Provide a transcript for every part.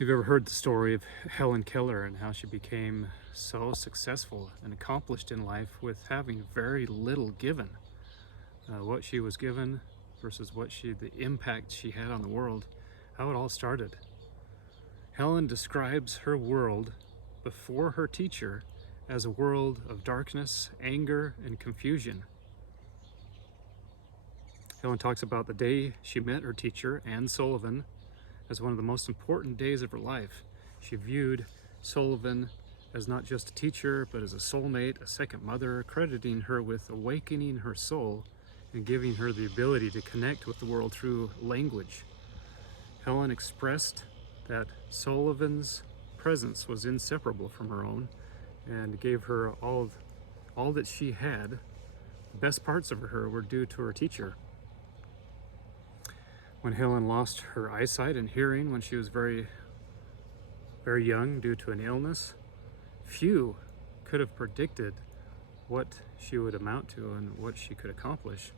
You've ever heard the story of Helen Keller and how she became so successful and accomplished in life with having very little given? What she was given versus the impact she had on the world, how it all started. Helen describes her world before her teacher as a world of darkness, anger, and confusion. Helen talks about the day she met her teacher, Anne Sullivan, as one of the most important days of her life. She viewed Sullivan as not just a teacher, but as a soulmate, a second mother, crediting her with awakening her soul and giving her the ability to connect with the world through language. Helen expressed that Sullivan's presence was inseparable from her own and gave her all that she had. The best parts of her were due to her teacher. When Helen lost her eyesight and hearing when she was very young due to an illness, few could have predicted what she would amount to and what she could accomplish.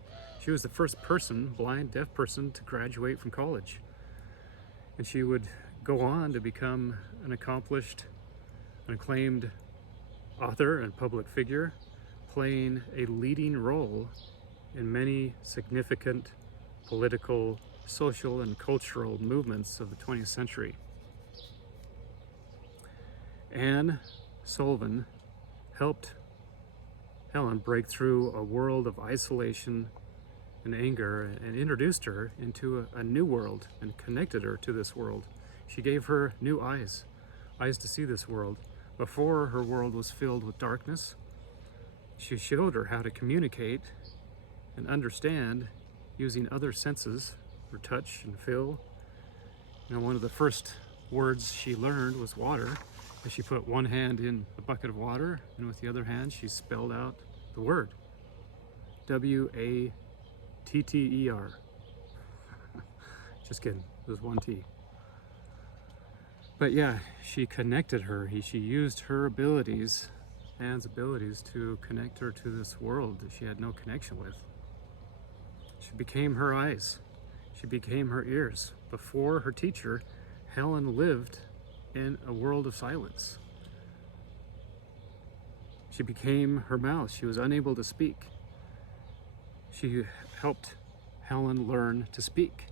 She was the first blind, deaf person to graduate from college. And she would go on to become an accomplished, an acclaimed author and public figure, playing a leading role in many significant political, social, and cultural movements of the 20th century. Anne Sullivan helped Helen break through a world of isolation and anger and introduced her into a new world and connected her to this world. She gave her new eyes to see this world. Before, her world was filled with darkness. She showed her how to communicate and understand using other senses for touch and feel. One of the first words she learned was water. As she put one hand in a bucket of water, and with the other hand, she spelled out the word WATTER. Just kidding, there's one T. But yeah, she connected her. She used her abilities, Anne's abilities, to connect her to this world that she had no connection with. She became her eyes. She became her ears. Before her teacher, Helen lived in a world of silence. She became her mouth. She was unable to speak. She helped Helen learn to speak,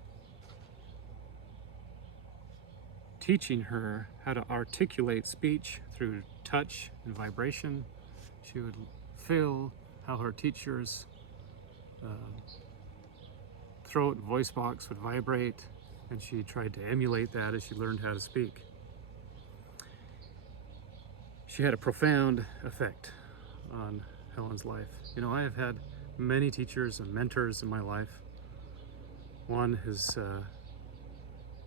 teaching her how to articulate speech through touch and vibration. She would feel how her teacher's throat and voice box would vibrate, and she tried to emulate that as she learned how to speak. She had a profound effect on Helen's life. I have had many teachers and mentors in my life. One has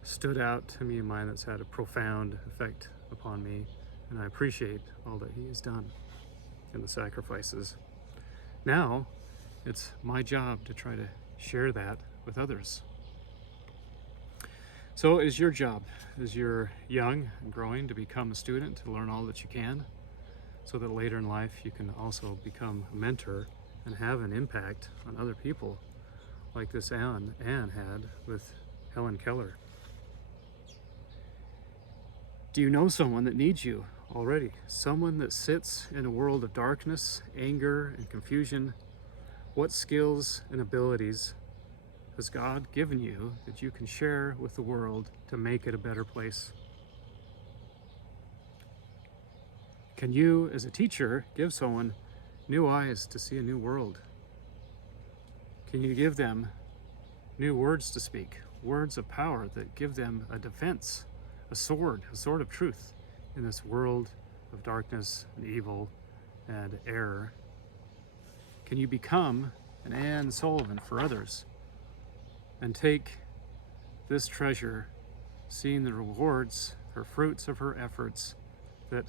stood out to me in mine that's had a profound effect upon me, and I appreciate all that he has done and the sacrifices. Now, it's my job to try to share that with others. So it is your job as you're young and growing to become a student, to learn all that you can, so that later in life you can also become a mentor and have an impact on other people, like this Anne had with Helen Keller. Do you know someone that needs you already? Someone that sits in a world of darkness, anger, and confusion? What skills and abilities has God given you that you can share with the world to make it a better place? Can you, as a teacher, give someone new eyes to see a new world? Can you give them new words to speak, words of power that give them a defense, a sword of truth in this world of darkness and evil and error? Can you become an Anne Sullivan for others and take this treasure, seeing the rewards, her fruits of her efforts that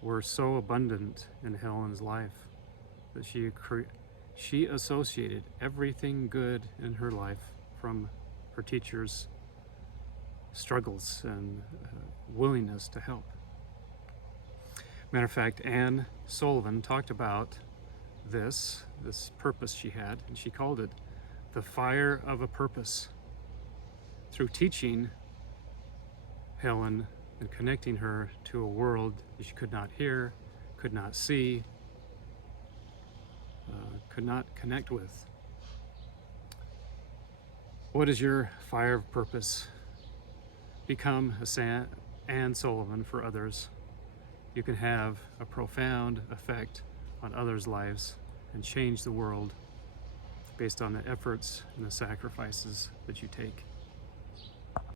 were so abundant in Helen's life, that she associated everything good in her life from her teacher's struggles and willingness to help. Matter of fact, Anne Sullivan talked about this purpose she had, and she called it the fire of a purpose. Through teaching, Helen and connecting her to a world that she could not hear, could not see, could not connect with. What is your fire of purpose? Become a Anne Sullivan for others. You can have a profound effect on others' lives and change the world based on the efforts and the sacrifices that you take.